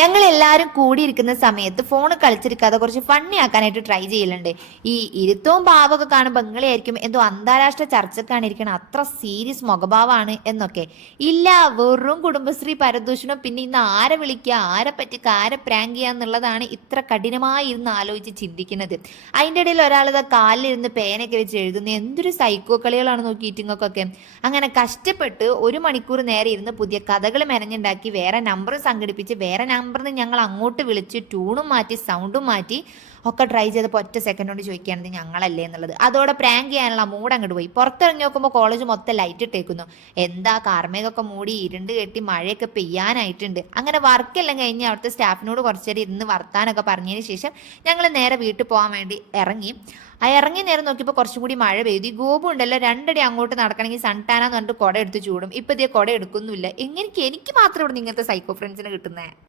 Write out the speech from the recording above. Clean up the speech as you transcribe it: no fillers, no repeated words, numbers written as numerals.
ഞങ്ങൾ എല്ലാവരും കൂടിയിരിക്കുന്ന സമയത്ത് ഫോൺ കളിച്ചിരിക്കാതെ കുറച്ച് ഫണ്ണി ആക്കാനായിട്ട് ട്രൈ ചെയ്യലുണ്ട്. ഈ ഇരുത്തവും ഭാവമൊക്കെ കാണുമ്പോൾ നിങ്ങളെയായിരിക്കും എന്തോ അന്താരാഷ്ട്ര ചർച്ചക്കാണ് ഇരിക്കണം, അത്ര സീരിയസ് മുഖഭാവമാണ് എന്നൊക്കെ. ഇല്ല, വെറും കുടുംബശ്രീ പരദൂഷണം. പിന്നെ ഇന്ന് ആരെ വിളിക്കുക, ആരെ പറ്റിക്ക, ആരെ പ്രാങ്ക് ചെയ്യുക എന്നുള്ളതാണ് ഇത്ര കഠിനമായി ഇരുന്ന് ആലോചിച്ച് ചിന്തിക്കുന്നത്. അതിൻ്റെ ഇടയിൽ ഒരാളിത് കാലിലിരുന്ന് പേനയൊക്കെ വെച്ച് എഴുതുന്ന എന്തൊരു സൈക്കോ കളികളാണ് നോക്കിയിട്ടിങ്ങൾക്കൊക്കെ. അങ്ങനെ കഷ്ടപ്പെട്ട് 1 മണിക്കൂർ നേരെ ഇരുന്ന് പുതിയ കഥകൾ മെനഞ്ഞുണ്ടാക്കി വേറെ നമ്പർ സംഘടിപ്പിച്ച് വേറെ നമ്പറിൽ ഞങ്ങൾ അങ്ങോട്ട് വിളിച്ച് ട്യൂണും മാറ്റി സൗണ്ടും മാറ്റി ഒക്കെ ട്രൈ ചെയ്തപ്പോൾ ഒറ്റ സെക്കൻഡ് കൊണ്ട് ചോദിക്കുകയാണത് ഞങ്ങളല്ലേ എന്നുള്ളത്. അതോടെ പ്രാങ്ക് ചെയ്യാനുള്ള മൂഡ് അങ്ങോട്ട് പോയി. പുറത്തിറങ്ങി നോക്കുമ്പോൾ കോളേജ് മൊത്തം ലൈറ്റ് ഇട്ടേക്കുന്നു. എന്താ കാർമേഘമൊക്കെ മൂടി ഇരുണ്ട് കെട്ടി മഴയൊക്കെ പെയ്യാനായിട്ടുണ്ട്. അങ്ങനെ വർക്കെല്ലാം കഴിഞ്ഞ് അവിടുത്തെ സ്റ്റാഫിനോട് കുറച്ചേരം ഇരുന്ന് വർത്താനൊക്കെ പറഞ്ഞതിന് ശേഷം ഞങ്ങൾ നേരെ വീട്ടിൽ പോകാൻ വേണ്ടി ഇറങ്ങി. ഇറങ്ങി നേരം നോക്കിയപ്പോൾ കുറച്ചും കൂടി മഴ പെയ്തു. ഈ ഗോപു ഉണ്ടല്ലോ, 2 അടി അങ്ങോട്ട് നടക്കണമെങ്കിൽ സൺടാനാന്ന് പറഞ്ഞിട്ട് കുട എടുത്ത് ചൂടും. ഇപ്പം ഇതേ കുട എടുക്കുന്നില്ല. എനിക്ക് മാത്രം ഇവിടെ ഇങ്ങനത്തെ സൈക്കോ ഫ്രണ്ട്സിനെ കിട്ടുന്നത്.